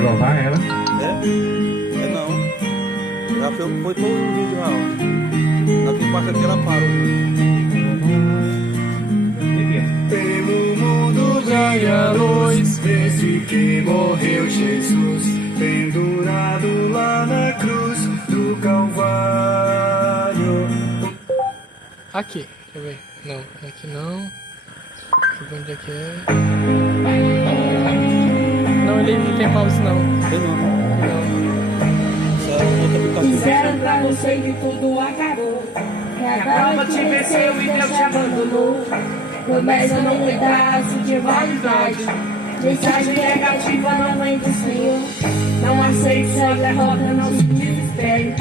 Vai louvar ela? É? É não. Já foi todo o vídeo já. Na que parte aqui ela parou. Pelo mundo ganha luz, desde que morreu Jesus, pendurado lá na cruz do Calvário. Aqui, deixa eu ver. Não, aqui não. Deixa eu ver onde é que é. Não, ele não tem mouse não. Tem não, não. Disseram pra você que tudo acabou, que a prova te venceu e Deus te abandonou. Promessa não me dá de validade, mensagem negativa não vem do Senhor. Não aceite sua derrota, não se desespere.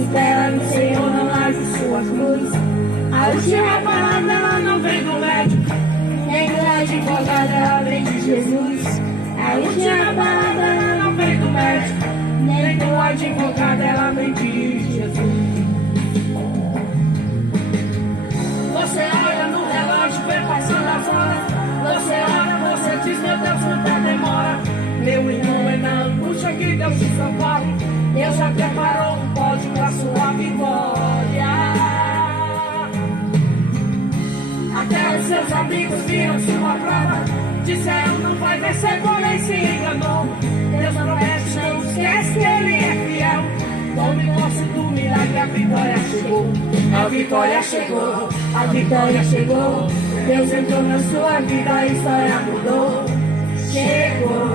Espera no Senhor, não largue sua cruz. A última palavra ela não vem do médico, nem do advogado, ela vem de Jesus. A última palavra ela não vem do médico, nem do advogado, ela vem de Jesus. Você olha no relógio, vê passando as horas. Você ora, você diz, meu Deus, quanta demora. Meu irmão, é na angústia que Deus te socorre. Deus já preparou um pódio pra sua vitória. Até os seus amigos viram sua prova, disseram não vai vencer, porém se enganou. Deus promete, não esquece que Ele é fiel. Tome posse do milagre, a vitória chegou. A vitória chegou, a vitória chegou. Deus entrou na sua vida, a história mudou. Chegou,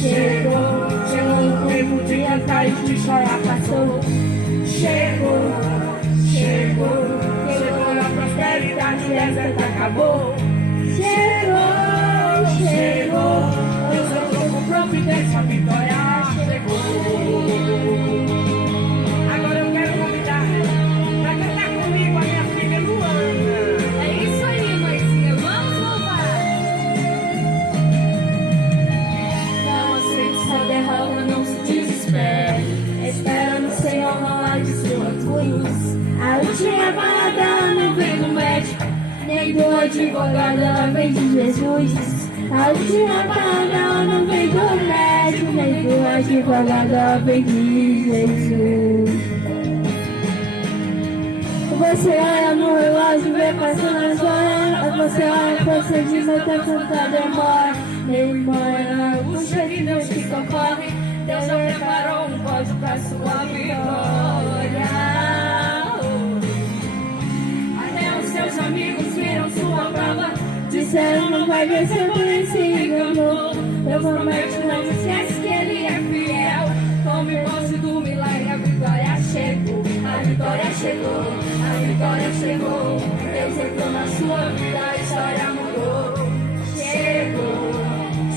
chegou, chegou o tempo de cantar e de chorar, passou. Chegou, chegou, chegou a prosperidade, deserta acabou. Chegou, chegou, Deus entrou com providência, a vitória chegou. Agora eu quero convidar pra cantar comigo a minha filha Luana. É isso aí, mãezinha, vamos louvar. Não aceite sua derrota, não se desespere. Espera no Senhor, não largue sua cruz. A última palavra ela não vem do médico, nem do advogado, ela vem de Jesus. A última palavra ela não vem do médico, nem do advogado, ela vem de Jesus. Você olha no relógio, vê passando as horas. Você olha, você diz, meu Deus, quanta demora. Meu irmão, é na angústia que Deus te socorre. Deus já preparou um pódio pra sua vitória. Até os seus amigos viram sua prova, disseram não vai vencer, porém se enganou. Deus promete, não esquece que Ele é fiel. Tome posse do milagre, a vitória chegou. A vitória chegou, a vitória chegou. Deus entrou na sua vida, a história mudou. Chegou,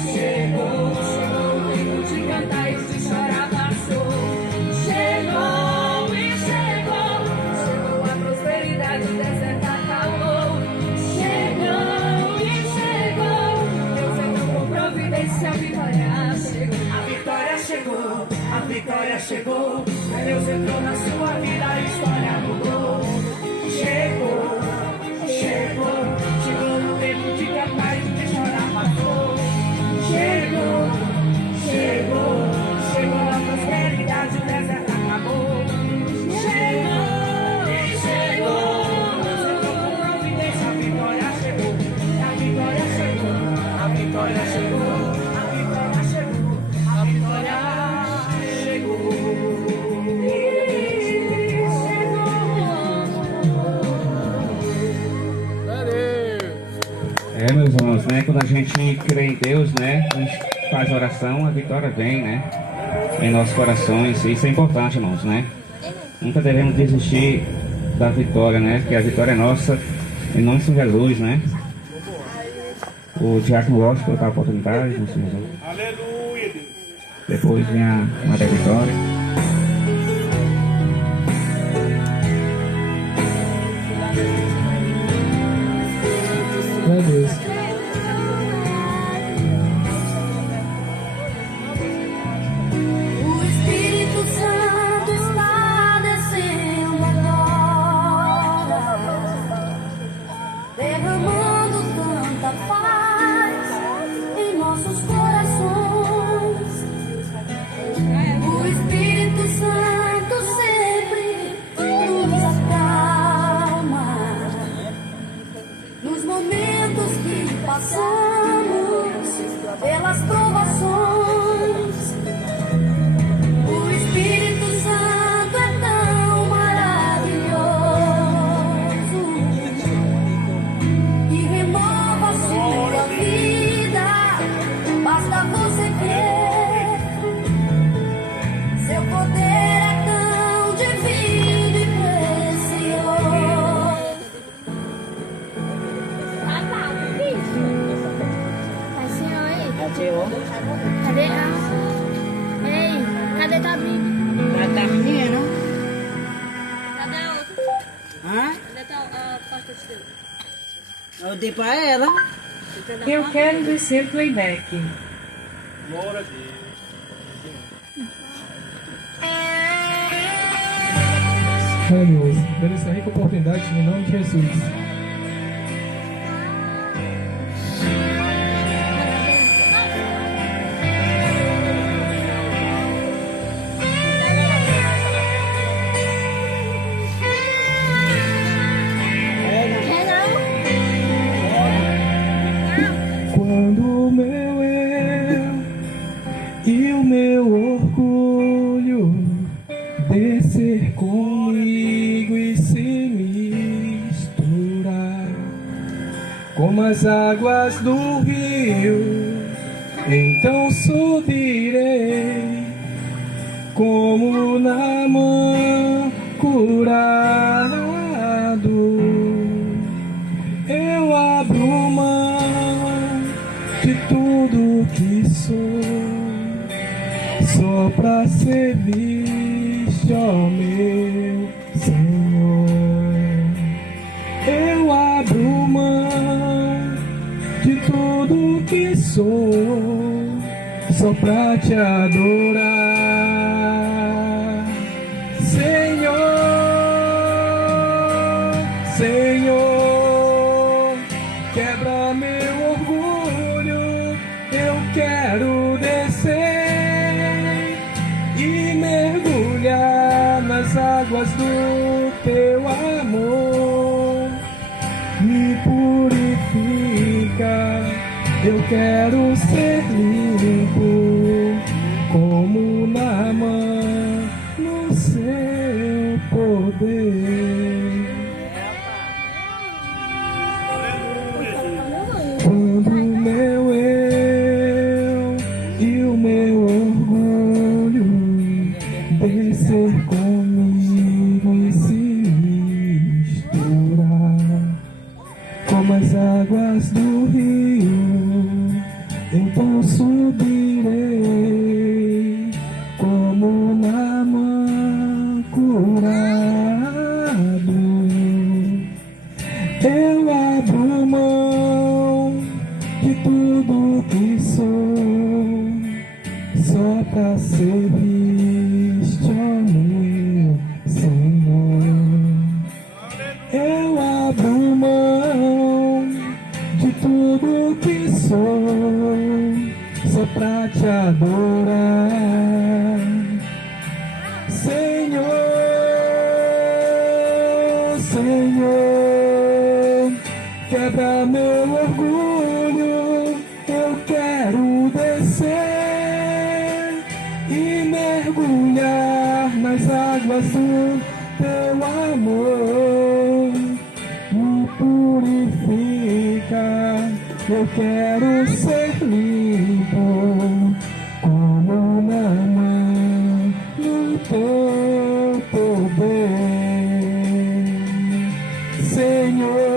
chegou, chegou o tempo de cantar e de chorar, passou. Chegou e chegou, chegou a prosperidade, o deserto acabou. Chegou e chegou, Deus entrou com providência, a vitória chegou. A vitória chegou, a vitória chegou. Deus entrou na sua vida, a história mudou. Chegou, chegou, chegou no tempo de cantar e de chorar, passou. Chegou, chegou, chegou a prosperidade, o deserto acabou. Chegou e chegou, Deus entrou com providência, a vitória chegou. A vitória chegou, a vitória chegou, a vitória chegou, a vitória chegou. Meus irmãos, né? Quando a gente crê em Deus, né? A gente faz oração, a vitória vem, né? Em nossos corações. Isso é importante, irmãos, né? Nunca devemos desistir da vitória, né? Porque a vitória é nossa, em nome de Jesus, né? O Diácono gosta de colocar a oportunidade, né, Senhor? Aleluia, Deus. Depois vem a Maria Vitória. Meu Deus. O Espírito Santo está descendo agora, derramando tanta paz em nossos corações. Eu dei pra ela. Eu quero descer playback. Glória a Deus. Aleluia. Dando essa rica oportunidade no nome de Jesus. Quando o meu eu e o meu orgulho descer comigo e se misturar como as águas do rio, então subirei como Naamã curado. Eu abro mão de tudo que sou, só pra servir-te, ó meu Senhor. Eu abro mão de tudo que sou, só pra te adorar, Senhor, Senhor. Quebra meu orgulho, eu quero descer e mergulhar nas águas do teu amor. Me purifica, eu quero ser limpo como Naamã no seu poder. Quando o meu eu e o meu orgulho descer comigo e se misturar como as águas do rio, então subirei como Naamã curado. Eu abro mão de tudo que sou, só pra servir-te, ó meu Senhor. Eu abro mão de tudo que sou, só pra te adorar, Senhor, Senhor. Quebra meu orgulho, eu quero descer e mergulhar nas águas do teu amor. Me purifica, eu quero ser limpo como Naamã no teu poder, Senhor.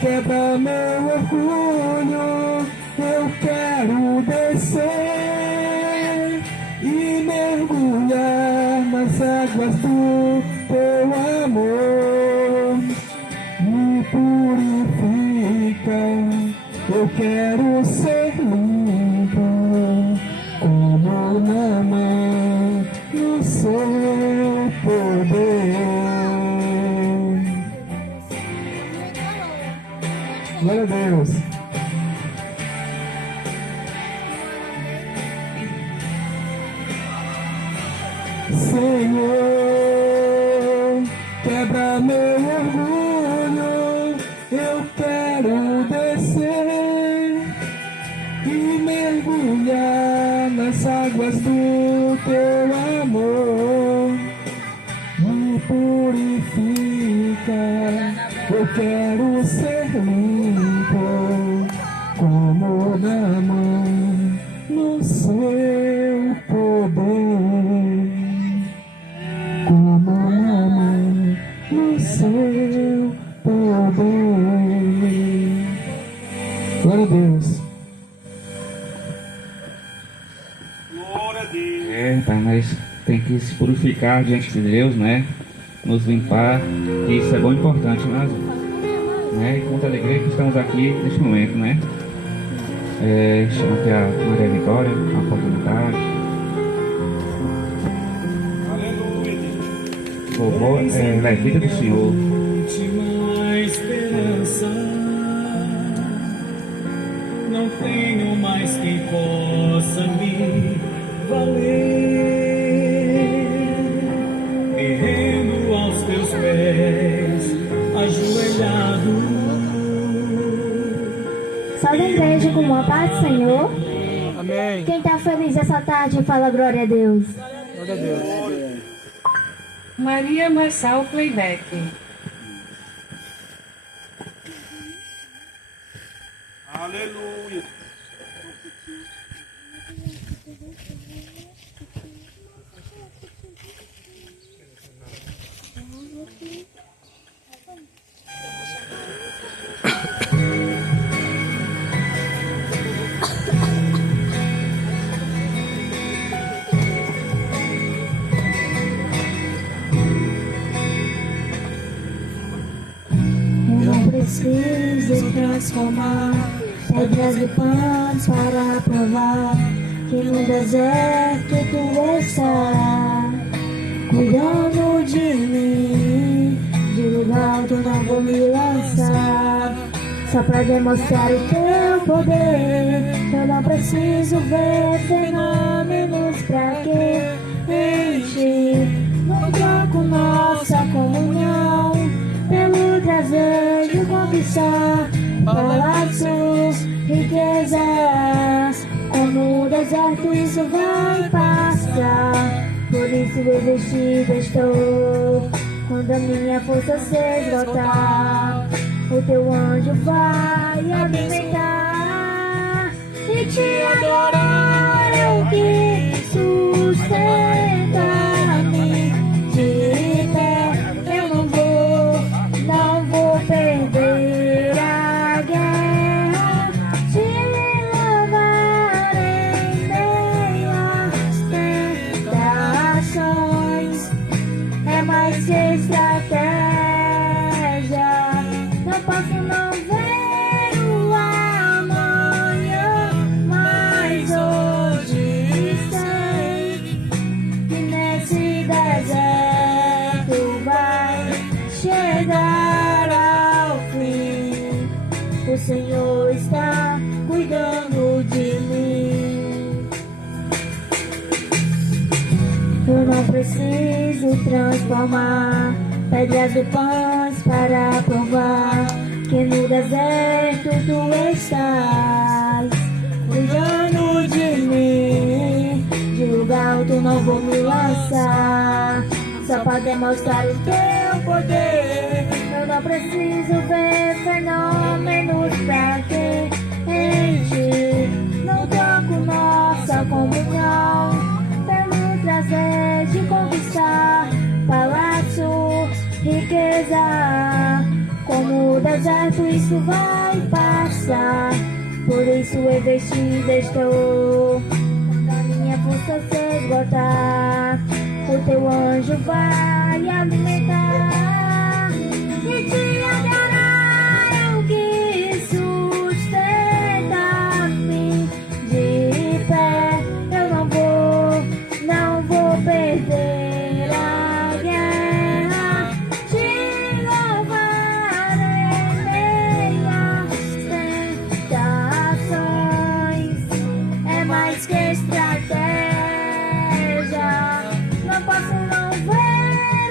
Quebra meu orgulho, eu quero descer e mergulhar nas águas do teu amor. Me purifica, eu quero ser limpo como Naamã no seu poder. Glória a Deus. Senhor, quebra meu orgulho, eu quero descer e mergulhar nas águas do teu amor. Me purifica, eu quero ser limpo como Naamã no seu poder, como Naamã no seu poder. Glória a Deus. Glória a Deus. Mas tem que se purificar diante de Deus, né? nos limpar, e isso é bom e importante, mas, né? E com muita alegria que estamos aqui neste momento, né? Chamo aqui a Maria Vitória, a oportunidade. Vovó, ela é vida do Senhor. Última esperança, não tenho mais quem possa me valer. Me rendo aos teus pés, ajoelhado. Salve a igreja com uma paz do Senhor. Amém. Quem tá feliz essa tarde, fala glória a Deus. Glória a Deus. Maria Marçal Playback. Aleluia. Eu não preciso transformar pedras de pães para provar que no deserto tu está cuidando de mim. De lugar tu não vou me lançar, só pra demonstrar o teu poder. Eu não preciso ver fenômenos pra que enche. Não troco nossa comunhão pelo prazer de conquistar palácios, riquezas. Como o deserto isso vai passar, por isso investido estou. Quando a minha força se esgotar, o teu anjo vai alimentar e te adorar. É o que sustenta a mim de pé. Eu não vou perder a guerra. Te louvar em meio às tentações. É mais que estratégia. Não posso não ver o amanhã, mas hoje sei que nesse deserto vai chegar ao fim. O Senhor está cuidando de mim. Eu não preciso transformar pedras de pães para provar que no deserto tu estás cuidando de mim. De lugar alto não vou me lançar, só para demonstrar o teu poder. Eu não preciso ver fenômenos pra que enche. Não troco nossa comunhão pelo prazer de conquistar palácio, riqueza. Como o deserto isso vai passar, por isso investido estou. Quando a minha força se esgotar, o teu anjo vai alimentar e te adorar. É o que sustenta a mim de pé. Eu não vou perder a guerra. Te louvar em meio às tentações. É mais que estratégia. Não posso não ver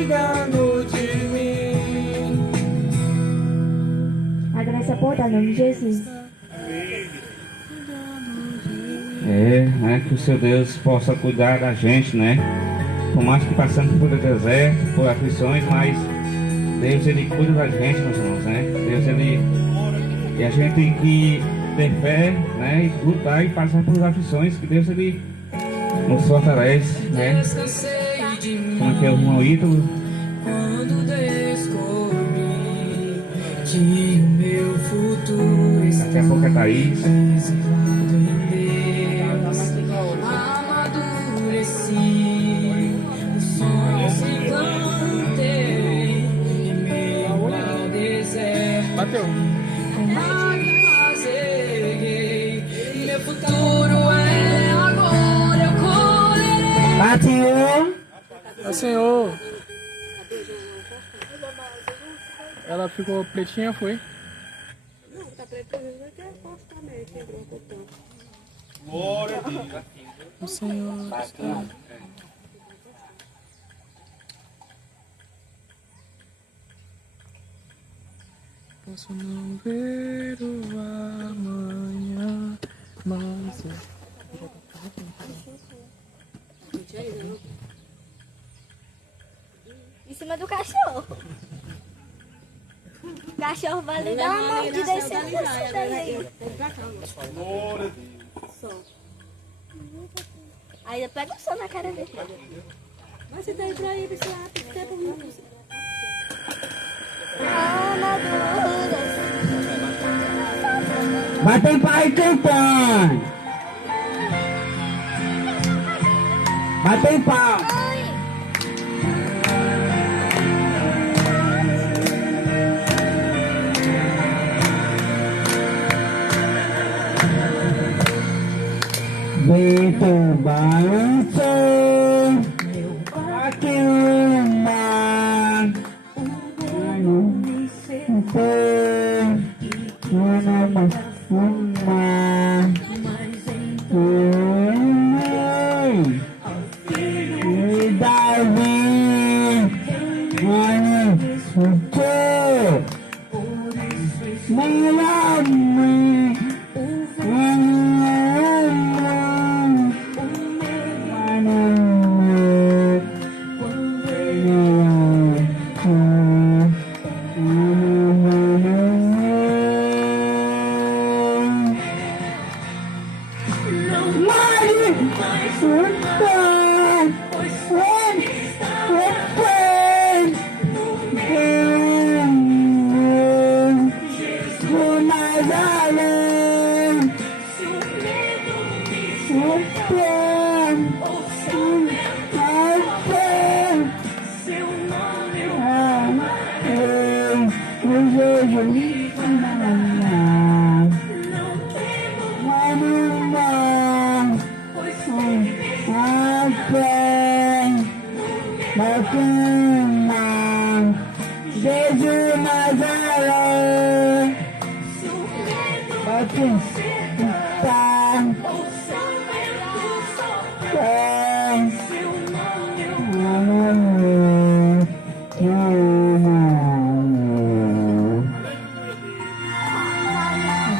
cuidando de mim. Agradeça por dar nome de Jesus. Né, que o seu Deus possa cuidar da gente, né? Por mais que passamos por deserto, por aflições, mas Deus, Ele cuida da gente, meus irmãos, né? Deus, Ele... E a gente tem que ter fé, né? E lutar e passar por aflições, que Deus, Ele nos fortalece, né? Como que é o irmão Ítalo? Quando descobri que o meu futuro Daqui a pouco é Thaís. amadureci, os sonhos se plantei em meio ao deserto. Bateu. Com lágrimas erguei, meu futuro é agora, eu colherei. Bateu! Ó Senhor. Ela ficou pretinha, foi? O Senhor está... Posso não ver o amanhã, mas... Em cima do cachorro. O cachorro vai lhe dar uma mordida em cima desse daí. Aí eu pego o sol na cara dele. Mas você tá aí pra ir, você acha que tem pra mim. Batem pai cantando! Batem pau! Vento balançou aqui no mar.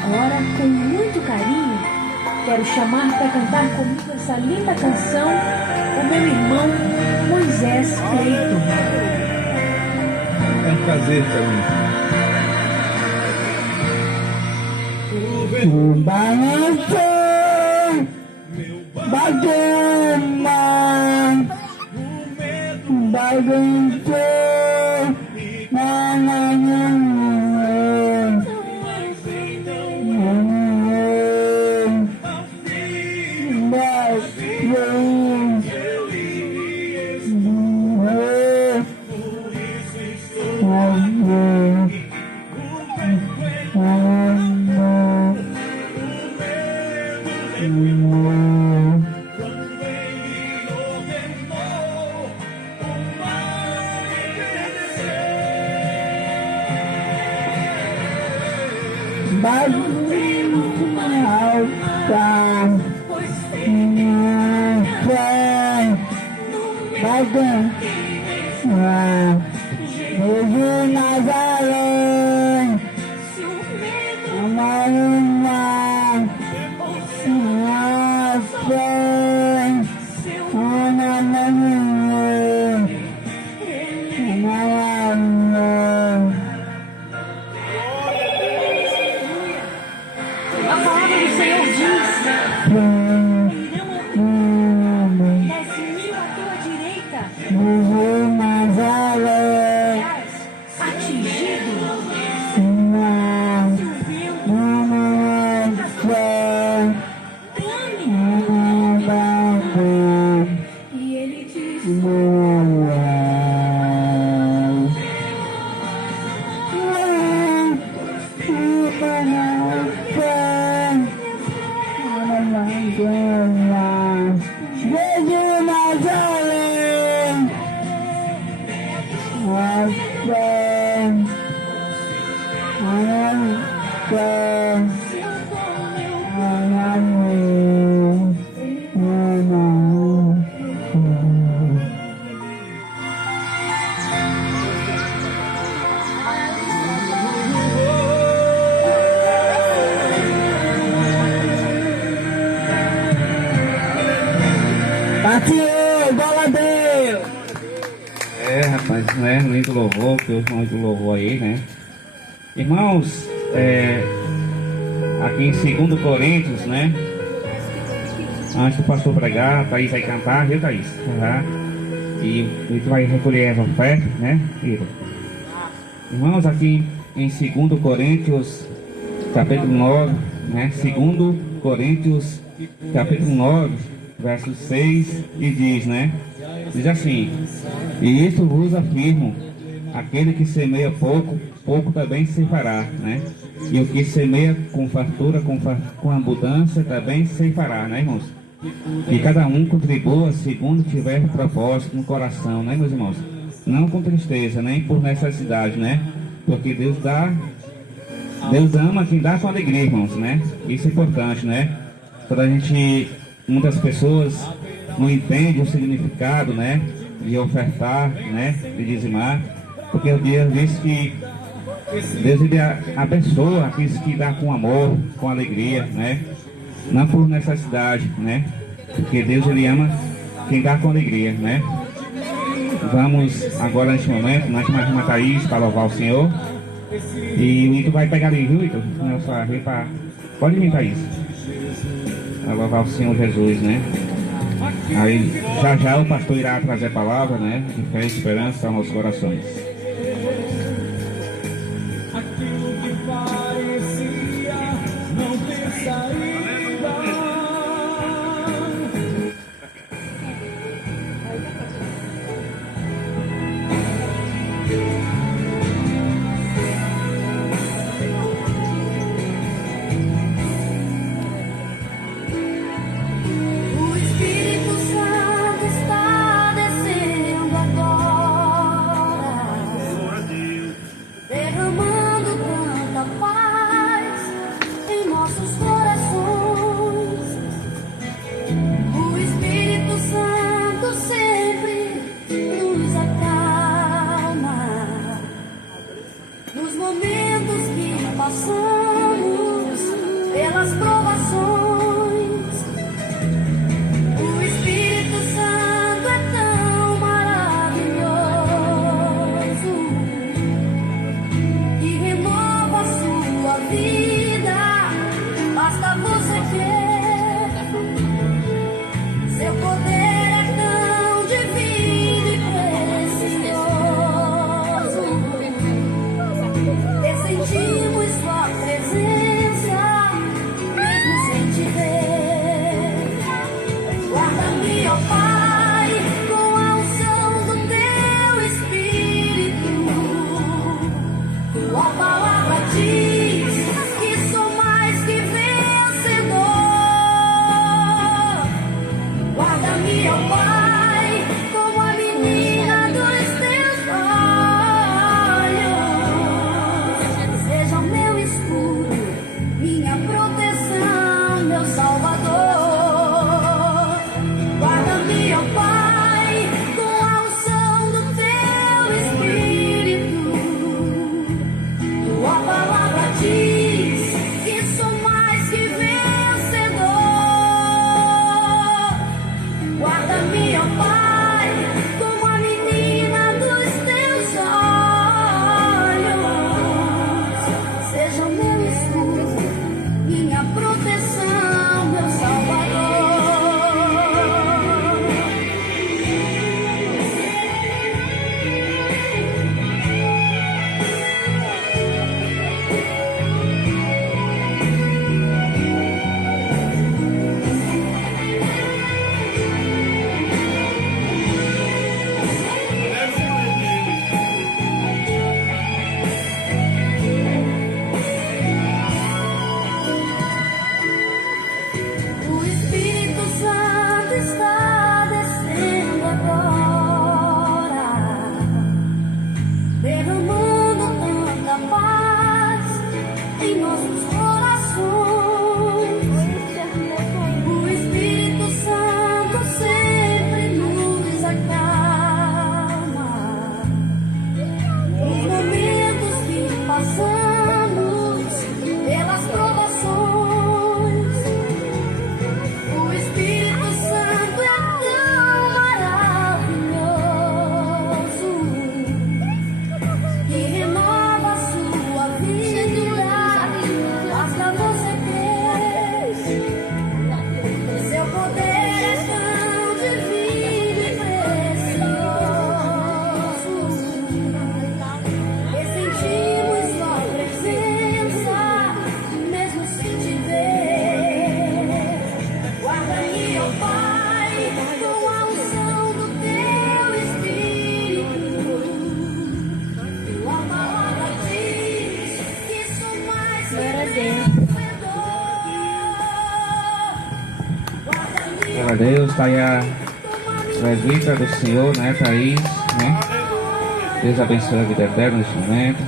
Agora, com muito carinho, quero chamar para cantar comigo essa linda canção o meu irmão Moisés Cleiton. É um prazer também. Balançou, bagunçou, Jesus Nazaré, Amaruma, Senhor, A palavra do Senhor diz: desce-me à tua direita, atingido, clame. E ele diz: Rapaz, né? Lindo louvor, que eu muito louvor aí, né? Irmãos, aqui em 2 Coríntios, né? Antes do pastor pregar, a Thaís vai cantar, viu, Thaís? E a gente vai recolher as ofertas, né? Irmãos, aqui em 2 Coríntios, capítulo 9, né? 2 Coríntios, capítulo 9, verso 6, e diz, né? Diz assim: e isto vos afirmo, aquele que semeia pouco, pouco também se fará, né? E o que semeia com fartura, com abundância, também se fará, né, irmãos? Que cada um contribua segundo tiver propósito no coração, né, meus irmãos? Não com tristeza, nem por necessidade, né? Porque Deus ama quem dá com alegria, irmãos, né? Isso é importante, né? Quando a gente, muitas pessoas não entendem o significado, né? De ofertar, né? De dizimar, porque Deus diz que Deus ele abençoa aqueles que dá com amor, com alegria, né? Não por necessidade, né? Porque Deus ele ama quem dá com alegria, né? Vamos agora neste momento, nós chamamos a Thaís para louvar o Senhor. E o Ito vai pegar ali, viu, Ito? Pode vir, Thaís. Para louvar o Senhor Jesus, né? Aí já o pastor irá trazer a palavra, né? De fé e esperança aos nossos corações. Aquilo que parecia não ter saída. O Espírito Santo está descendo agora, derramando tanta paz em nossos corações. O Espírito Santo sempre nos acalma nos momentos que passamos pelas provações. O Espírito Santo é tão maravilhoso que renova a sua vida. Basta você querer. Seu poder é tão divino e precioso. Sentimos sua presença fazer. Glória a Deus, está aí a presbítera do Senhor, né, Thaís, né? Deus abençoe a vida dela neste momento.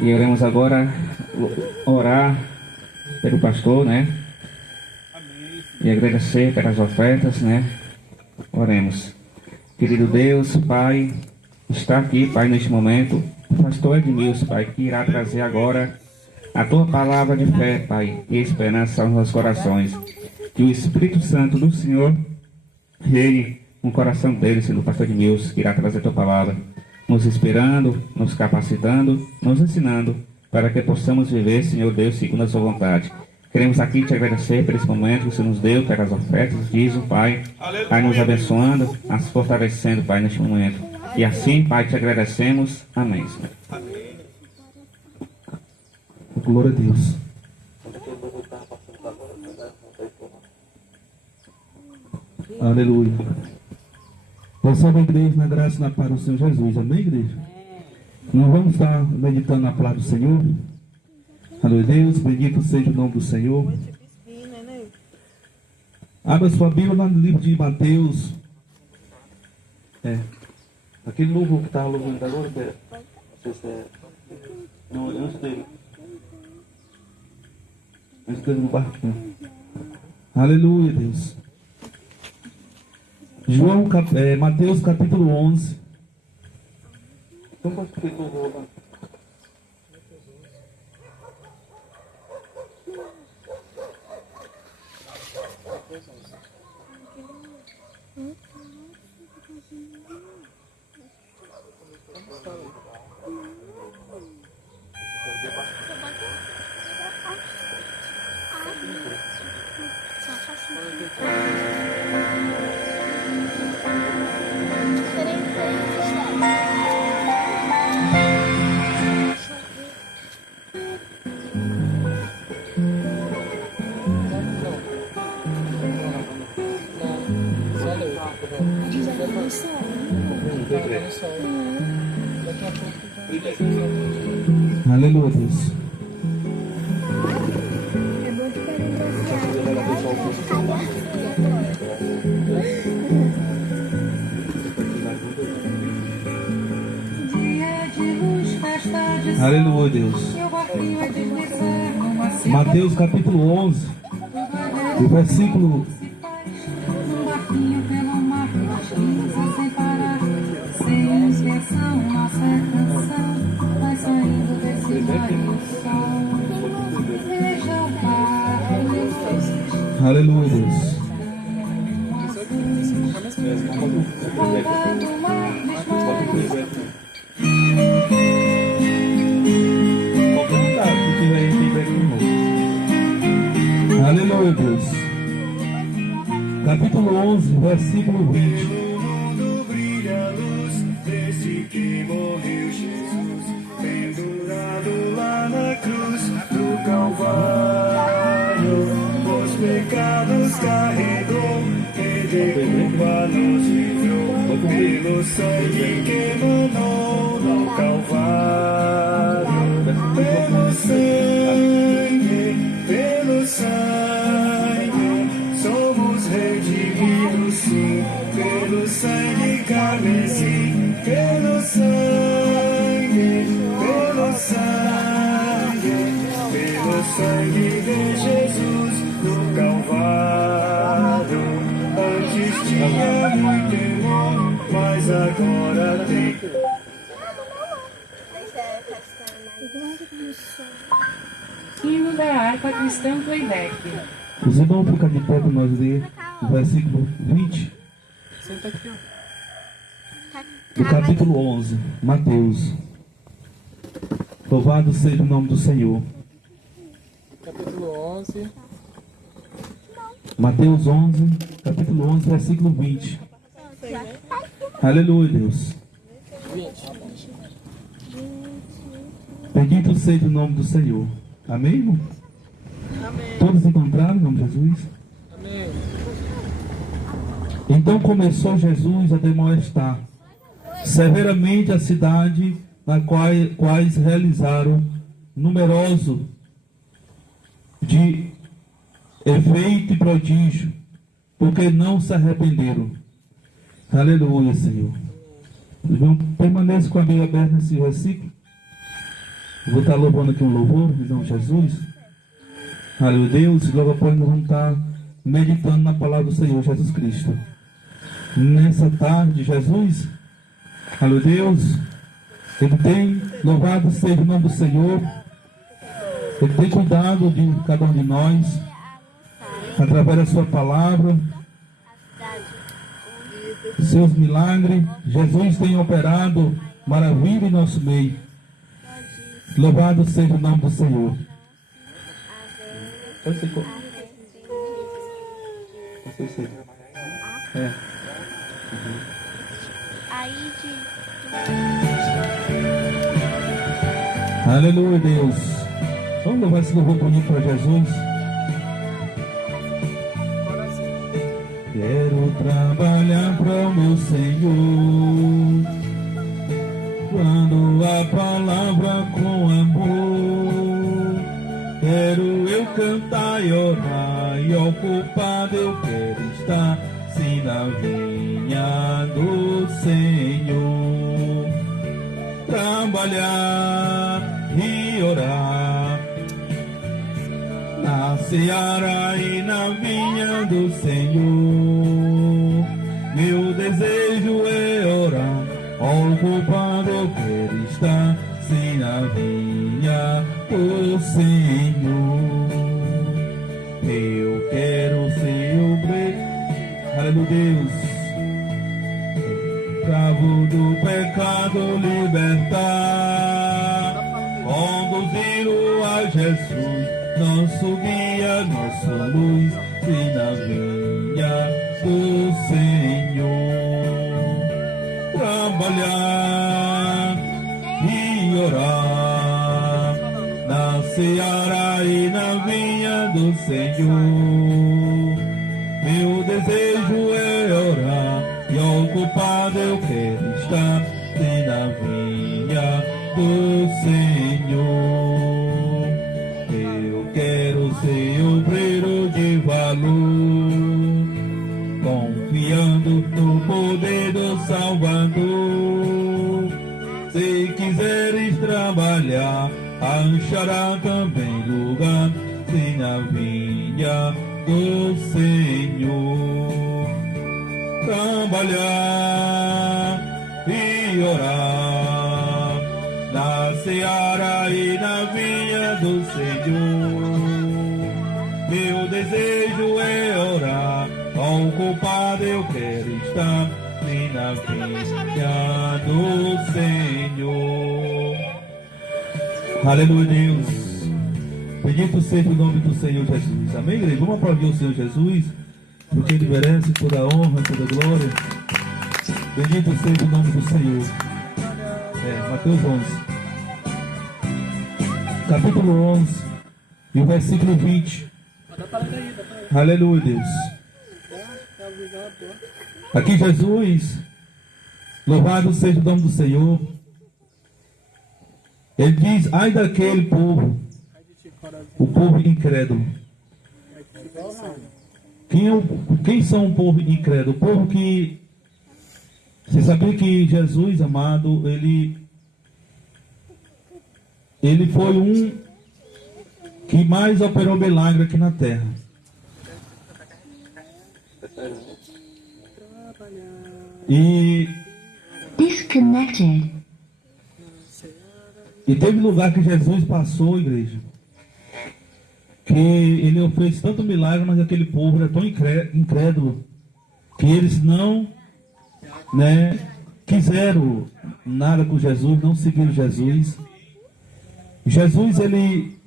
E iremos agora orar pelo pastor, né? E agradecer pelas ofertas, né? Oremos. Querido Deus, Pai, está aqui, Pai, neste momento, o pastor Edmilson, Pai, que irá trazer agora a Tua palavra de fé, Pai, e esperança aos nossos corações. Que o Espírito Santo do Senhor reine no coração dele, Senhor, pastor Edmilson, que irá trazer a Tua palavra, nos inspirando, nos capacitando, nos ensinando, para que possamos viver, Senhor Deus, segundo a Sua vontade. Queremos aqui te agradecer por esse momento que o Senhor nos deu, pelas ofertas, diz o Pai, Pai nos abençoando, nos fortalecendo, Pai, neste momento. E assim, Pai, te agradecemos. Amém, Senhor. Glória a Deus. Aleluia. Salve a igreja na graça e na paz do Senhor Jesus. Amém, igreja? Nós vamos estar meditando na palavra do Senhor. Aleluia, Deus, bendito seja o nome do Senhor. Abra sua Bíblia lá no livro de Mateus. Aquele louvor que estava louvando agora, não, antes dele. Antes dele no barquinho. Aleluia, Deus. Mateus capítulo 11. Então, pode ter louvor lá. Aleluia, Deus. Aleluia, Deus. Mateus capítulo 11, o versículo. Aleluia, Deus. Aleluia, Deus. Capítulo 11, versículo 20. No mundo brilha a luz desse que morreu Jesus, pendurado lá na cruz do Calvário. Os pecados carregou e de culpa nos livrou, pelo sangue que emanou no Calvário. Pelo sangue, somos redimidos, sim, pelo sangue carmesim, pelo sangue de Jesus no Calvário. Antes tinha muito temor, mas agora tem. Hino da harpa cristã playback. Os irmãos ficam de pé para nós ler o versículo 20 Senta aqui, ó. do capítulo 11, Mateus. Louvado seja o nome do Senhor. Capítulo 11. Mateus 11, capítulo 11, versículo 20. Aleluia, Deus. 20. Bendito seja o nome do Senhor. Amém, irmão? Amém. Todos encontraram em nome de Jesus? Amém. Então começou Jesus a demoestar severamente a cidade na quais realizaram numeroso de efeito e prodígio, porque não se arrependeram. Aleluia, Senhor. Permaneça com a Bíblia aberta nesse versículo. Vou estar louvando aqui um louvor, em nome de Jesus. Aleluia, Deus. Logo após nós vamos estar meditando na palavra do Senhor Jesus Cristo. Nessa tarde, Jesus, aleluia, Deus, Ele tem, louvado seja o nome do Senhor, Ele tem cuidado de cada um de nós, através da sua palavra, seus milagres. Jesus tem operado maravilha em nosso meio. Louvado seja o nome do Senhor. Aleluia, Deus. Vamos louvar esse louvor bonito para Jesus. Quero trabalhar para o meu Senhor, quando a palavra com amor. Quero eu cantar e orar, e ocupado eu quero estar, sim, na vinha do Senhor. Trabalhar e orar, na seara e na vinha do Senhor. Meu desejo é orar, ocupado eu quero estar, sim, na vinha do Senhor. Eu quero ser obreiro, aleluia, Deus, escravo do pecado, libertar, conduzi-lo a Jesus, nosso guia, nossa luz, sim, na vinha do Senhor. Trabalhar e orar, na seara e na vinha do Senhor. Meu desejo é orar, e ocupado eu quero estar, sim, na vinha do Senhor. Eu quero ser obreiro de valor, confiando no poder do Salvador. Se quiseres trabalhar, achará também lugar, sim, na vinha do Senhor. Trabalhar e orar, na seara e na vinha do Senhor. Meu desejo é orar, ocupado eu quero estar, sim, na vinha do Senhor. Aleluia, Deus. Bendito seja o nome do Senhor Jesus. Amém, igreja? Vamos aplaudir o Senhor Jesus, porque Ele merece toda a honra e toda a glória. Bendito seja o nome do Senhor. Mateus 11. Capítulo 11 e o versículo 20. Aleluia, Deus. Aqui Jesus, louvado seja o nome do Senhor. Ele diz: ai daquele povo, o povo incrédulo. Quem são o povo incrédulo? O povo que... Você sabia que Jesus, amado, ele foi um que mais operou milagre aqui na terra. E Disconnected. E teve lugar que Jesus passou, igreja, que ele fez tanto milagre, mas aquele povo era tão incrédulo que eles não, quiseram nada com Jesus, não seguiram Jesus. Jesus, ele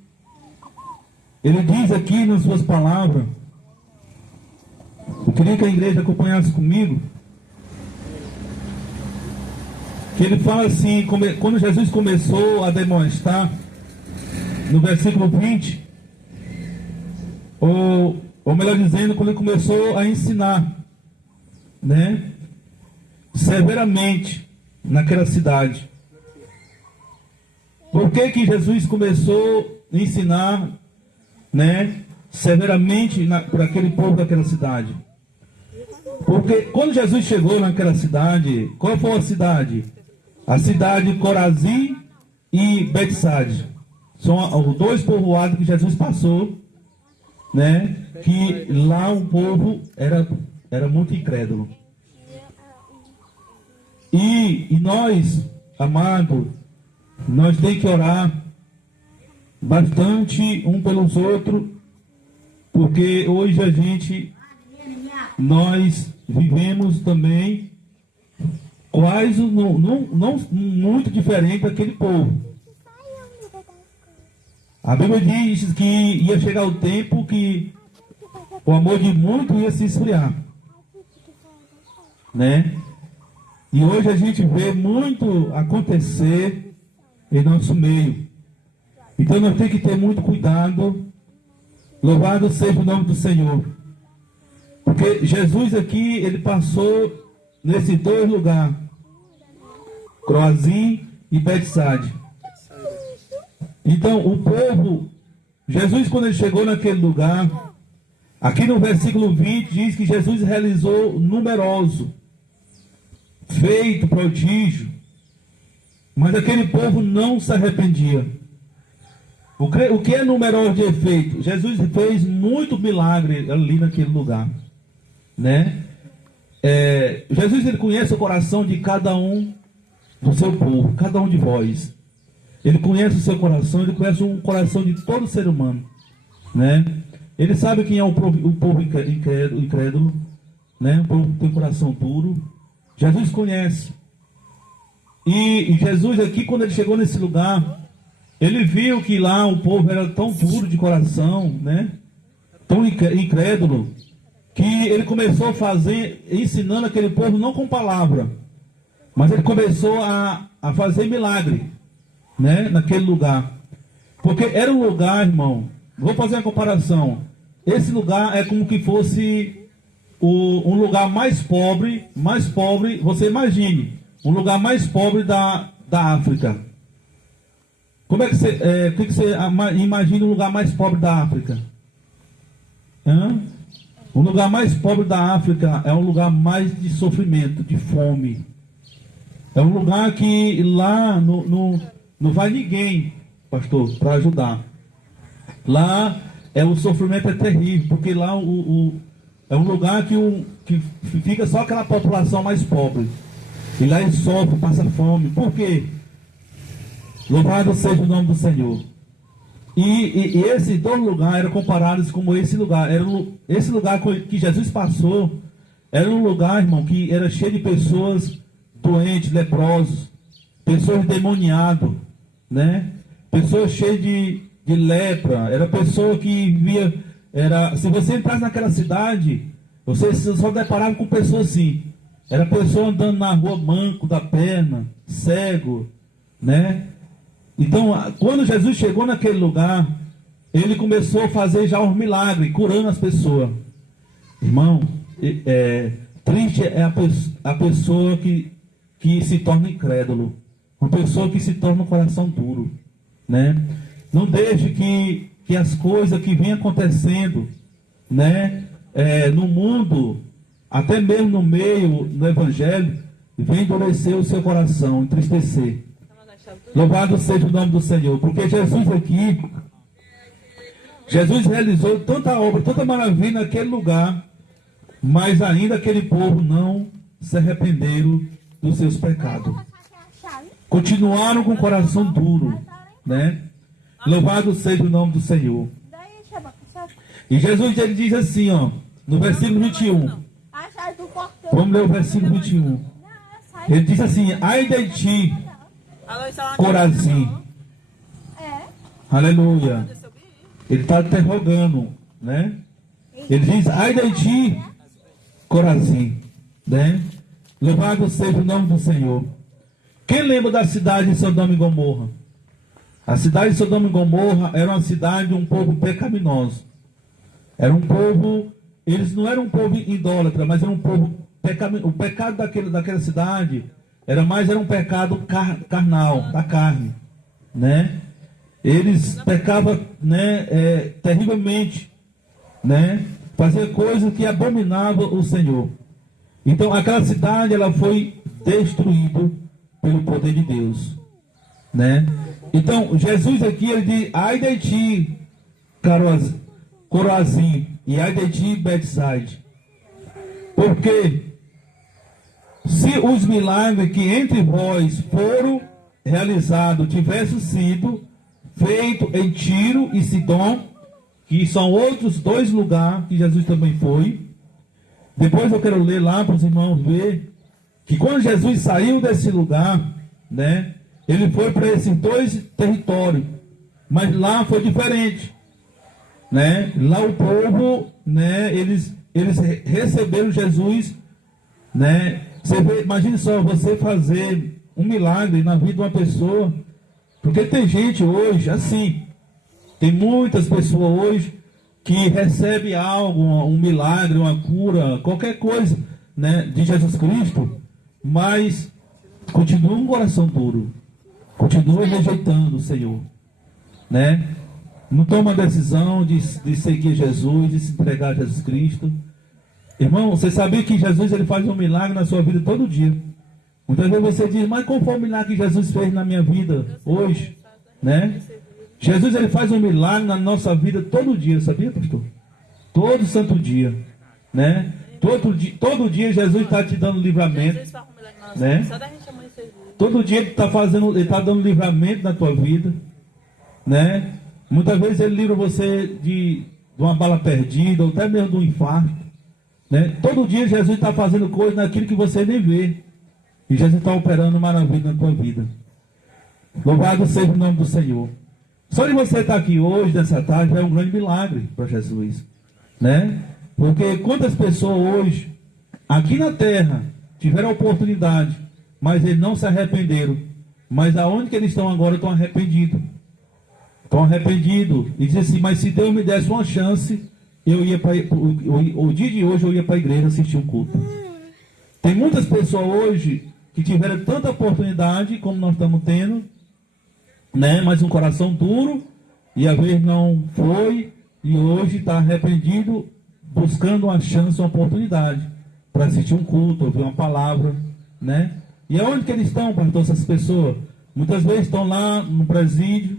diz aqui nas suas palavras, eu queria que a igreja acompanhasse comigo, que ele fala assim, quando Jesus começou a demonstrar, no versículo 20, ou melhor dizendo, quando ele começou a ensinar, severamente naquela cidade. Por que que Jesus começou a ensinar né, severamente por aquele povo daquela cidade. Porque quando Jesus chegou naquela cidade, qual foi a cidade? A cidade de Corazim e Betsade. São os dois povoados que Jesus passou, né? Que lá o povo era muito incrédulo. E nós, amados, nós temos que orar bastante um pelos outros, porque hoje nós vivemos também quase não muito diferente daquele povo. A Bíblia diz que ia chegar o tempo que o amor de muitos ia se esfriar, né? E hoje a gente vê muito acontecer em nosso meio. Então nós temos que ter muito cuidado. Louvado seja o nome do Senhor. Porque Jesus aqui, ele passou nesses dois lugares, Corazim e Betsade. Então o povo, Jesus quando ele chegou naquele lugar, aqui no versículo 20 diz que Jesus realizou numeroso, feito prodígio, mas aquele povo não se arrependia. O que é numeroso de efeito? Jesus fez muito milagre ali naquele lugar, né? Jesus, ele conhece o coração de cada um do seu povo, cada um de vós. Ele conhece o seu coração, ele conhece o coração de todo ser humano, né? Ele sabe quem é o povo incrédulo, né? O povo que tem coração duro. Jesus conhece. E Jesus aqui, quando ele chegou nesse lugar, ele viu que lá o povo era tão duro de coração, né? Tão incrédulo, que ele começou a fazer, ensinando aquele povo não com palavra, mas ele começou a fazer milagre, né? Naquele lugar. Porque era um lugar, irmão, vou fazer uma comparação. Esse lugar é como que fosse um lugar mais pobre, você imagine, um lugar mais pobre da África. Como é que você imagina um lugar mais pobre da África? O lugar mais pobre da África é um lugar mais de sofrimento, de fome. É um lugar que lá não vai ninguém, pastor, para ajudar. Lá o sofrimento é terrível, porque lá é um lugar que fica só aquela população mais pobre. E lá ele sofre, passa fome. Por quê? Louvado seja o nome do Senhor. E esses dois lugares eram comparados como esse lugar. Esse lugar que Jesus passou era um lugar, irmão, que era cheio de pessoas doentes, leprosos, pessoas endemoniadas, né? Pessoas cheias de lepra. Era pessoa que vivia. Se você entrasse naquela cidade, você só deparava com pessoas assim. Era pessoa andando na rua manco da perna, cego, né? Então, quando Jesus chegou naquele lugar, ele começou a fazer já os milagres, curando as pessoas. Irmão, triste é a pessoa que se torna incrédulo, uma pessoa que se torna um coração duro, né? Não deixe que as coisas que vêm acontecendo, né, no mundo, até mesmo no meio do evangelho, venha endurecer o seu coração, entristecer. Louvado seja o nome do Senhor, porque Jesus aqui, Jesus realizou tanta obra, tanta maravilha naquele lugar, mas ainda aquele povo não se arrependeram dos seus pecados. Continuaram com o coração duro, né? Louvado seja o nome do Senhor. E Jesus, ele diz assim, ó, no versículo 21. Vamos ler o versículo 21. Ele diz assim: ai de ti, Corazim. Aleluia. Ele está interrogando, né? Ele diz: ai de ti, Corazim, né? Louvado seja o nome do Senhor. Quem lembra da cidade de Sodoma e Gomorra? A cidade de Sodoma e Gomorra era uma cidade de um povo pecaminoso. Era um povo, eles não eram um povo idólatra, mas era um povo pecaminoso. O pecado daquela cidade era um pecado carnal, da carne, né? eles pecavam, né, terrivelmente, né, fazia coisas que abominavam o Senhor. Então aquela cidade ela foi destruída pelo poder de Deus, né? Então Jesus aqui ele diz: ai de ti, Corazim, e ai de ti, Betsaide, porque se os milagres que entre vós foram realizados tivessem sido feitos em Tiro e Sidom, que são outros 2 lugares que Jesus também foi. Depois eu quero ler lá para os irmãos ver que quando Jesus saiu desse lugar, né, ele foi para esses 2 territórios, mas lá foi diferente, né? Lá o povo, né, eles receberam Jesus, né? Você vê, imagine só você fazer um milagre na vida de uma pessoa, porque tem gente hoje assim, tem muitas pessoas hoje que recebem algo, um milagre, uma cura, qualquer coisa, né, de Jesus Cristo, mas continua um coração duro, continua rejeitando o Senhor, né? Não toma a decisão de seguir Jesus, de se entregar a Jesus Cristo. Irmão, você sabia que Jesus ele faz um milagre na sua vida todo dia? Muitas vezes você diz: mas qual foi o milagre que Jesus fez na minha vida hoje, né? Jesus ele faz um milagre na nossa vida todo dia, sabia, pastor? Todo santo dia, né? Todo dia Jesus está te dando livramento, né? Todo dia ele está dando livramento na tua vida, né? Muitas vezes ele livra você de uma bala perdida, ou até mesmo de um infarto, né? Todo dia Jesus está fazendo coisas naquilo que você nem vê, e Jesus está operando maravilha na tua vida. Louvado seja o nome do Senhor. Só de você estar aqui hoje, nessa tarde, é um grande milagre para Jesus, né? Porque quantas pessoas hoje, aqui na terra, tiveram a oportunidade, mas eles não se arrependeram. Mas aonde que eles estão agora, estão arrependidos. Estão arrependidos. E dizem assim: mas se Deus me desse uma chance, eu ia para o dia de hoje eu ia para a igreja assistir um culto. Tem muitas pessoas hoje que tiveram tanta oportunidade como nós estamos tendo, né? Mas um coração duro, e às vezes não foi, e hoje está arrependido, buscando uma chance, uma oportunidade para assistir um culto, ouvir uma palavra, né? E aonde que eles estão, pastor, essas pessoas? Muitas vezes estão lá no presídio,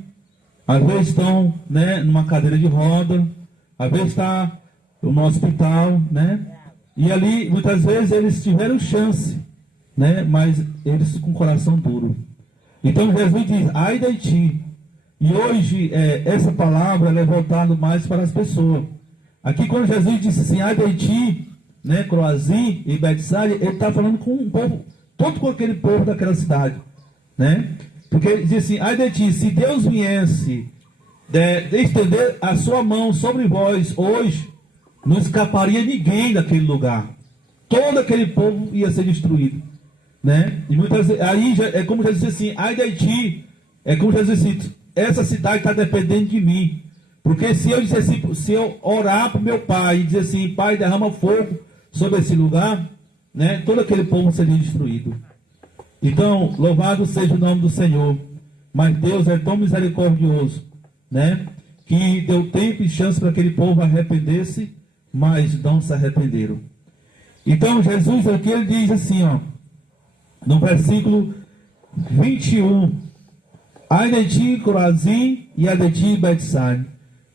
às vezes estão, né, numa cadeira de roda, às vezes está no hospital, né? E ali, muitas vezes, eles tiveram chance, né? Mas eles com o coração duro. Então Jesus diz: ai de ti. E hoje essa palavra ela é voltada mais para as pessoas. Aqui quando Jesus disse assim: ai de ti, né, Corazim e Betsaida, ele está falando com um povo, todo com aquele povo daquela cidade, né? Porque ele diz assim: ai de ti, se Deus viesse de estender a sua mão sobre vós hoje, não escaparia ninguém daquele lugar. Todo aquele povo ia ser destruído, né? E muitas vezes, aí é como Jesus disse assim: ai de ti, é como Jesus disse: essa cidade está dependendo de mim. Porque se eu dizer assim, se eu orar para o meu pai e dizer assim: pai, derrama fogo sobre esse lugar, né, todo aquele povo seria destruído. Então, louvado seja o nome do Senhor. Mas Deus é tão misericordioso, né, que deu tempo e chance para aquele povo arrepender-se, mas não se arrependeram. Então Jesus aqui ele diz assim, ó, no versículo 21: ai de ti, Corazim, e ai de ti, Betsaida,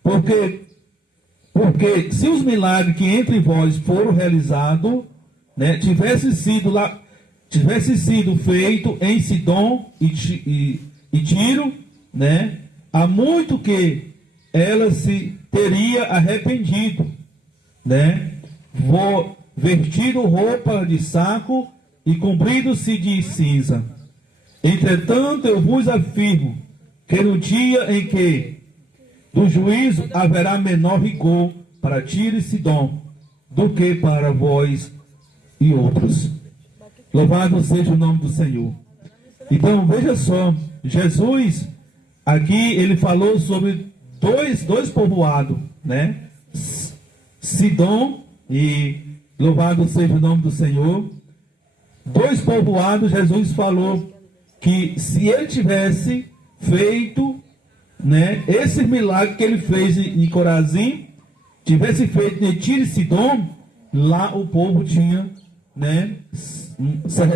porque se os milagres que entre vós foram realizados, né, tivesse sido feito em Sidom e Tiro, né, há muito que ela se teria arrependido, né, vestido roupa de saco e cobrindo-se de cinza. Entretanto, eu vos afirmo que no dia em que do juízo haverá menor rigor para Tiro e Sidom do que para vós e outros. Louvado seja o nome do Senhor. Então, veja só, Jesus, aqui ele falou sobre dois povoados, né? Sidom e louvado seja o nome do Senhor. Dois povoados, Jesus falou que se ele tivesse feito né, esse milagre que ele fez em Corazim, tivesse feito em Tiro e Sidom, lá o povo tinha, né,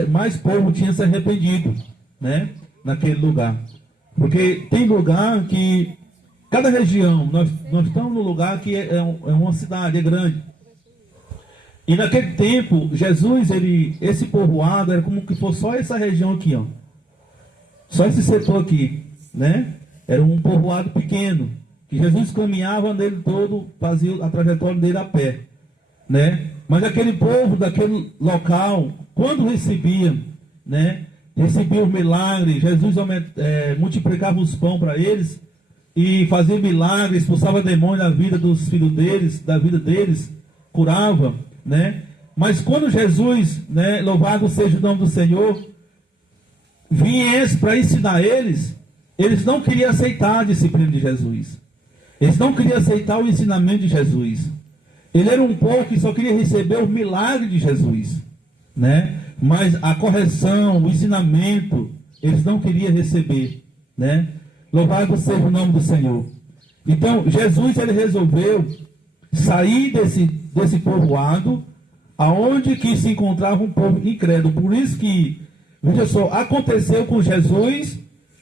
mais povo tinha se arrependido, né, naquele lugar. Porque tem lugar que, cada região, nós estamos num lugar que é uma cidade, é grande. E naquele tempo, Jesus, esse povoado era como que fosse só essa região aqui, ó. Só esse setor aqui, né? Era um povoado pequeno, que Jesus caminhava nele todo, fazia a trajetória dele a pé, né? Mas aquele povo daquele local, quando recebia, né? Recebia os milagres, Jesus multiplicava os pão para eles e fazia milagres, expulsava demônios da vida dos filhos deles, da vida deles, curava, né? Mas quando Jesus, né, louvado seja o nome do Senhor, vinha para ensinar eles não queriam aceitar a disciplina de Jesus. Eles não queriam aceitar o ensinamento de Jesus. Ele era um povo que só queria receber o milagre de Jesus, né? Mas a correção, o ensinamento, eles não queriam receber, né? Louvado seja o nome do Senhor. Então, Jesus, ele resolveu sair desse povoado, aonde que se encontrava um povo incrédulo. Por isso que, veja só, aconteceu com Jesus,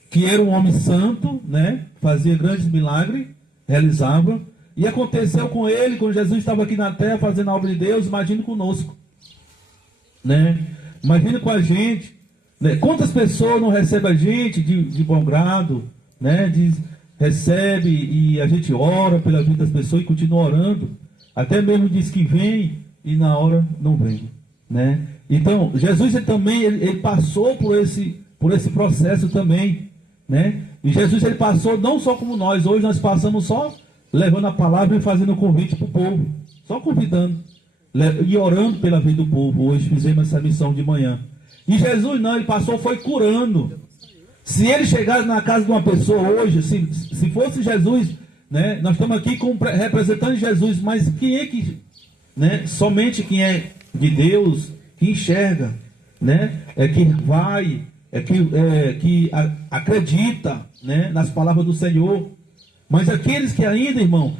que era um homem santo, né? Fazia grandes milagres, realizava. E aconteceu com ele, quando Jesus estava aqui na terra fazendo a obra de Deus, imagine conosco, né? Imagine com a gente, né? Quantas pessoas não recebem a gente de bom grado, né? Recebe e a gente ora pela vida das pessoas e continua orando. Até mesmo diz que vem e na hora não vem, né? Então, Jesus ele passou por esse processo também, né? E Jesus ele passou não só como nós, hoje nós passamos só levando a palavra e fazendo o convite para o povo, só convidando e orando pela vida do povo. Hoje fizemos essa missão de manhã. E Jesus não, ele passou, foi curando. Se ele chegasse na casa de uma pessoa hoje, se fosse Jesus, né? Nós estamos aqui com representando Jesus, mas quem é que, né? Somente quem é de Deus, que enxerga, né? É que vai, que acredita, né? Nas palavras do Senhor. Mas aqueles que ainda, irmão,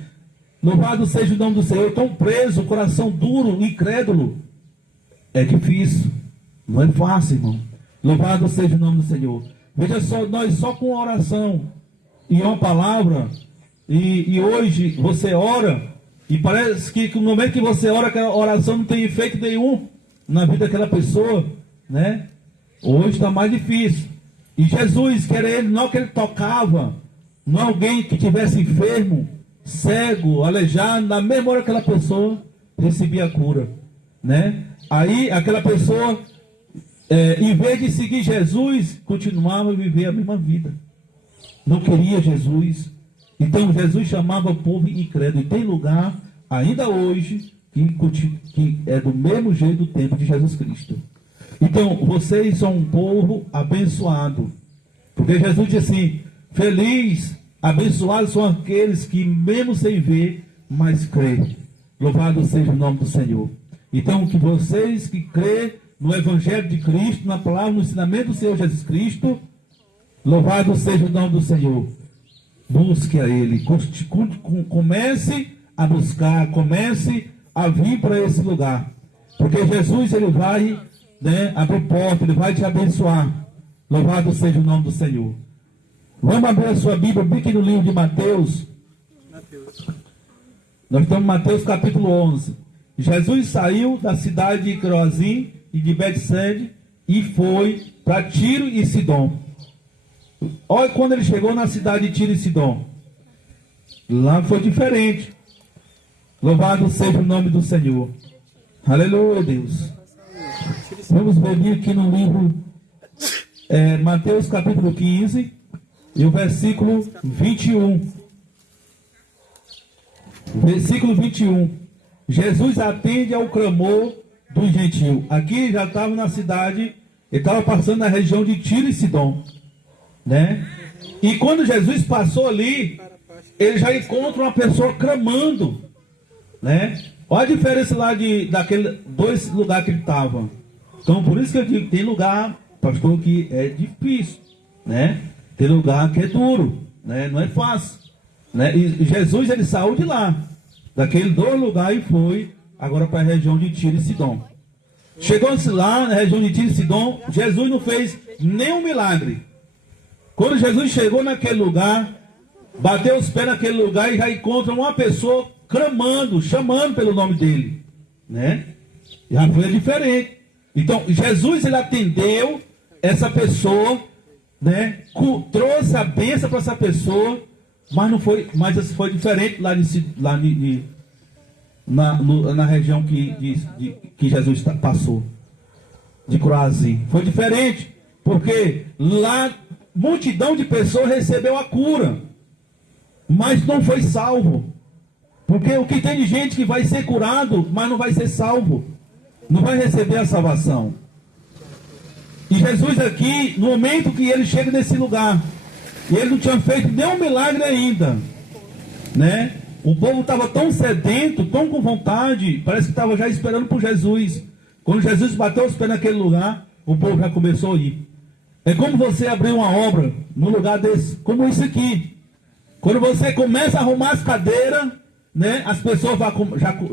louvado seja o nome do Senhor, estão presos, coração duro, incrédulo, é difícil, não é fácil, irmão. Louvado seja o nome do Senhor. Veja só, nós só com oração e uma palavra, e hoje você ora, e parece que no momento que você ora, aquela oração não tem efeito nenhum na vida daquela pessoa, né? Hoje está mais difícil. E Jesus, que era ele, não que ele tocava, não alguém que tivesse enfermo, cego, aleijado, na mesma hora aquela pessoa recebia a cura, né? Aí aquela pessoa, em vez de seguir Jesus, continuava a viver a mesma vida. Não queria Jesus. Então Jesus chamava o povo incrédulo. E tem lugar, ainda hoje, que é do mesmo jeito do tempo de Jesus Cristo. Então, vocês são um povo abençoado. Porque Jesus disse assim: feliz, abençoados são aqueles que mesmo sem ver, mas crê. Louvado seja o nome do Senhor. Então, que vocês que crê no Evangelho de Cristo, na palavra, no ensinamento do Senhor Jesus Cristo, louvado seja o nome do Senhor. Busque a Ele. Comece a buscar, comece a vir para esse lugar. Porque Jesus, ele vai, né, abrir porta, ele vai te abençoar. Louvado seja o nome do Senhor. Vamos abrir a sua Bíblia, bem aqui no livro de Mateus. Nós estamos em Mateus capítulo 11. Jesus saiu da cidade de Corazim e de Betsede e foi para Tiro e Sidom. Olha quando ele chegou na cidade de Tiro e Sidom. Lá foi diferente. Louvado seja o nome do Senhor. Aleluia, Deus. Vamos ver aqui no livro Mateus capítulo 15 e o versículo 21. Versículo 21. Jesus atende ao clamor do gentil. Aqui já estava na cidade, ele estava passando na região de Tiro e Sidom, né? E quando Jesus passou ali, ele já encontra uma pessoa clamando, né? Olha a diferença lá daquele dois lugares que ele estava. Então, por isso que eu digo, tem lugar, pastor, que é difícil, né? Tem lugar que é duro, né? Não é fácil, né? E Jesus, ele saiu de lá, daquele do lugar, e foi agora para a região de Tiro e Sidom. Chegou-se lá na região de Tiro e Sidom, Jesus não fez nenhum milagre. Quando Jesus chegou naquele lugar, bateu os pés naquele lugar e já encontra uma pessoa clamando, chamando pelo nome dele, né? Já foi diferente. Então Jesus, ele atendeu essa pessoa, né? Trouxe a bênção para essa pessoa, mas foi diferente na região que Jesus passou, de Croazim. Foi diferente, porque lá multidão de pessoas recebeu a cura, mas não foi salvo. Porque o que tem de gente que vai ser curado, mas não vai ser salvo, não vai receber a salvação. E Jesus aqui, no momento que ele chega nesse lugar, e ele não tinha feito nenhum milagre ainda, né? O povo estava tão sedento, tão com vontade, parece que estava já esperando por Jesus. Quando Jesus bateu os pés naquele lugar, o povo já começou a ir. É como você abrir uma obra num lugar desse, como isso aqui. Quando você começa a arrumar as cadeiras, né, as pessoas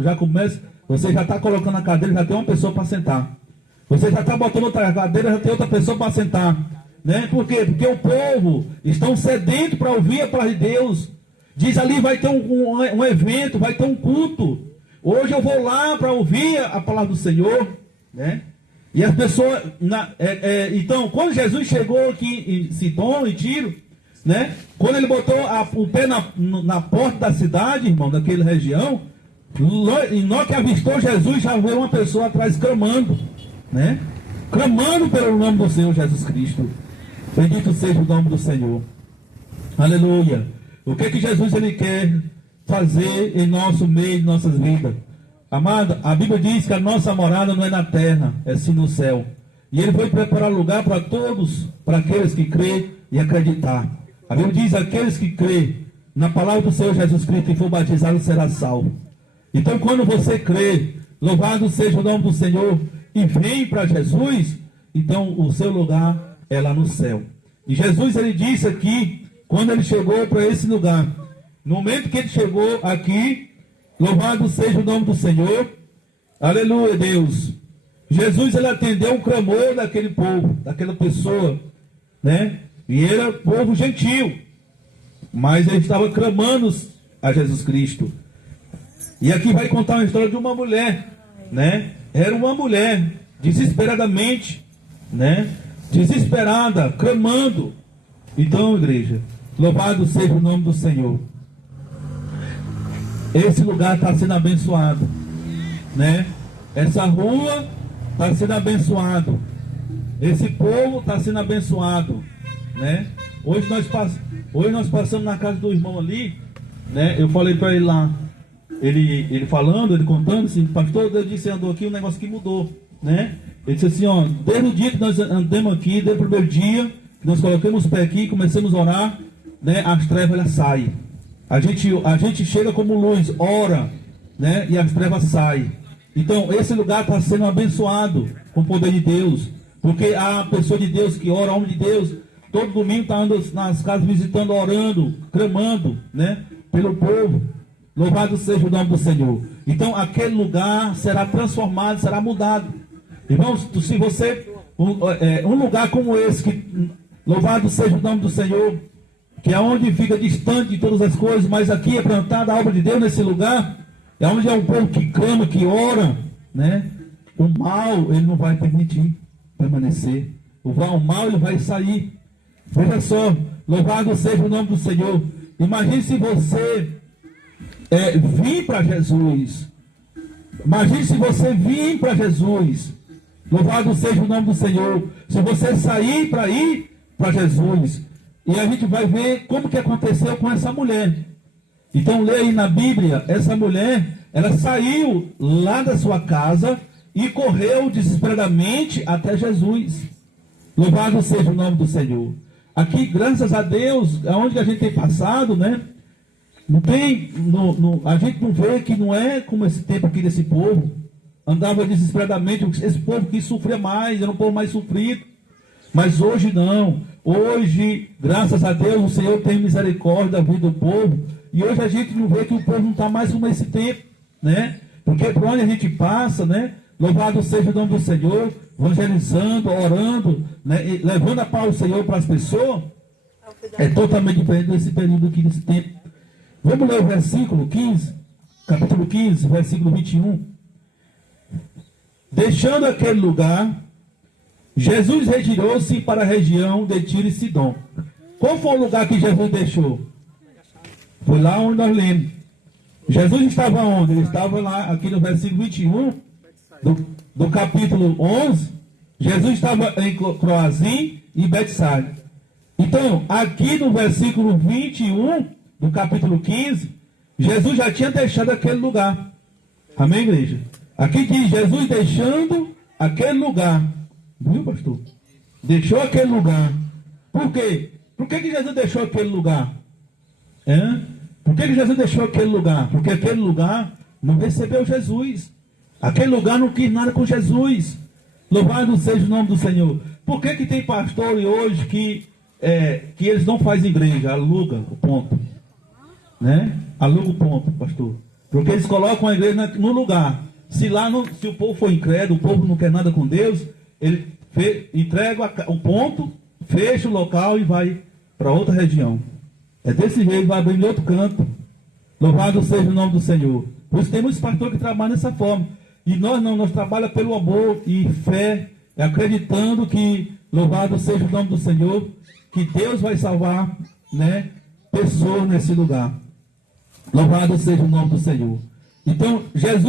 já começam, você já está colocando a cadeira, já tem uma pessoa para sentar. Você já está botando outra cadeira, já tem outra pessoa para sentar. Né? Por quê? Porque o povo estão sedento para ouvir a palavra de Deus. Diz ali, vai ter um evento, vai ter um culto. Hoje eu vou lá para ouvir a palavra do Senhor, né? E as pessoas, então, quando Jesus chegou aqui em Sidom e Tiro, né? Quando ele botou o pé na porta da cidade, irmão, daquela região, e nós que avistou Jesus, já veio uma pessoa atrás clamando, né? Clamando pelo nome do Senhor Jesus Cristo. Bendito seja o nome do Senhor. Aleluia. O que Jesus ele quer fazer em nosso meio, em nossas vidas? Amado, a Bíblia diz que a nossa morada não é na terra, é sim no céu. E ele foi preparar lugar para todos, para aqueles que crê e acreditar. A Bíblia diz: aqueles que crê na palavra do Senhor Jesus Cristo e for batizado será salvo. Então, quando você crê, louvado seja o nome do Senhor, e vem para Jesus, então o seu lugar é lá no céu. E Jesus, ele disse aqui, quando ele chegou para esse lugar, no momento que ele chegou aqui, louvado seja o nome do Senhor, aleluia, Deus. Jesus, ele atendeu o clamor daquele povo, daquela pessoa, né? E era povo gentil, mas ele estava clamando a Jesus Cristo. E aqui vai contar uma história de uma mulher, né? Era uma mulher, desesperadamente, né? Desesperada, clamando. Então, igreja, louvado seja o nome do Senhor. Esse lugar está sendo abençoado, né? Essa rua está sendo abençoado. Esse povo está sendo abençoado, né? Hoje nós passamos na casa do irmão ali, né? Eu falei para ele lá, ele falando, ele contando assim: pastor, Deus disse, andou aqui, um negócio que mudou, né? Ele disse assim, ó, desde o dia que nós andamos aqui, desde o primeiro dia que nós colocamos o pé aqui, começamos a orar, né? As trevas elas saem. A gente chega como luz, ora, né? E as trevas saem. Então esse lugar está sendo abençoado com o poder de Deus, porque a pessoa de Deus que ora, homem de Deus, todo domingo está andando nas casas visitando, orando, clamando, né? Pelo povo. Louvado seja o nome do Senhor. Então aquele lugar será transformado, será mudado. Irmãos, se você, um lugar como esse, que, louvado seja o nome do Senhor, que é onde fica distante de todas as coisas, mas aqui é plantada a obra de Deus nesse lugar, é onde é um povo que clama, que ora, né? O mal, ele não vai permitir permanecer. O mal, ele vai sair. Veja só, louvado seja o nome do Senhor. Imagine se você vir para Jesus. Imagine se você vir para Jesus. Louvado seja o nome do Senhor. Se você sair para ir para Jesus. E a gente vai ver como que aconteceu com essa mulher. Então leia aí na Bíblia, essa mulher, ela saiu lá da sua casa e correu desesperadamente até Jesus. Louvado seja o nome do Senhor. Aqui, graças a Deus, aonde a gente tem passado, né? Não tem, a gente não vê que não é como esse tempo aqui desse povo. Andava desesperadamente, esse povo que sofria mais, era um povo mais sofrido. Mas hoje não. Hoje, graças a Deus, o Senhor tem misericórdia da vida do povo. E hoje a gente não vê que o povo não está mais como esse tempo, né? Porque por onde a gente passa, né? Louvado seja o nome do Senhor, evangelizando, orando, né? E levando a paz do Senhor para as pessoas. É totalmente diferente desse período aqui, desse tempo. Vamos ler o versículo 15, capítulo 15, versículo 21. Deixando aquele lugar, Jesus retirou-se para a região de Tiro e Sidom. Qual foi o lugar que Jesus deixou? Foi lá onde nós lemos. Jesus estava onde? Ele estava lá, aqui no versículo 21 do capítulo 11. Jesus estava em Croazim e Betsaida. Então, aqui no versículo 21 do capítulo 15, Jesus já tinha deixado aquele lugar. Amém, igreja? Aqui diz Jesus deixando aquele lugar. Viu, pastor? Deixou aquele lugar. Por quê? Por que Jesus deixou aquele lugar? Por que Jesus deixou aquele lugar? Porque aquele lugar não recebeu Jesus. Aquele lugar não quis nada com Jesus. Louvado seja o nome do Senhor. Por que tem pastores hoje que eles não fazem igreja? Aluga o ponto. Né? Aluga o ponto, pastor. Porque eles colocam a igreja no lugar. Se o povo for incrédulo, o povo não quer nada com Deus, ele entrega o ponto, fecha o local e vai para outra região. É desse jeito, vai abrir em outro canto. Louvado seja o nome do Senhor. Por isso tem muitos pastores que trabalham dessa forma. E nós trabalhamos pelo amor e fé, acreditando que, louvado seja o nome do Senhor, que Deus vai salvar, né, pessoas nesse lugar. Louvado seja o nome do Senhor. Então, Jesus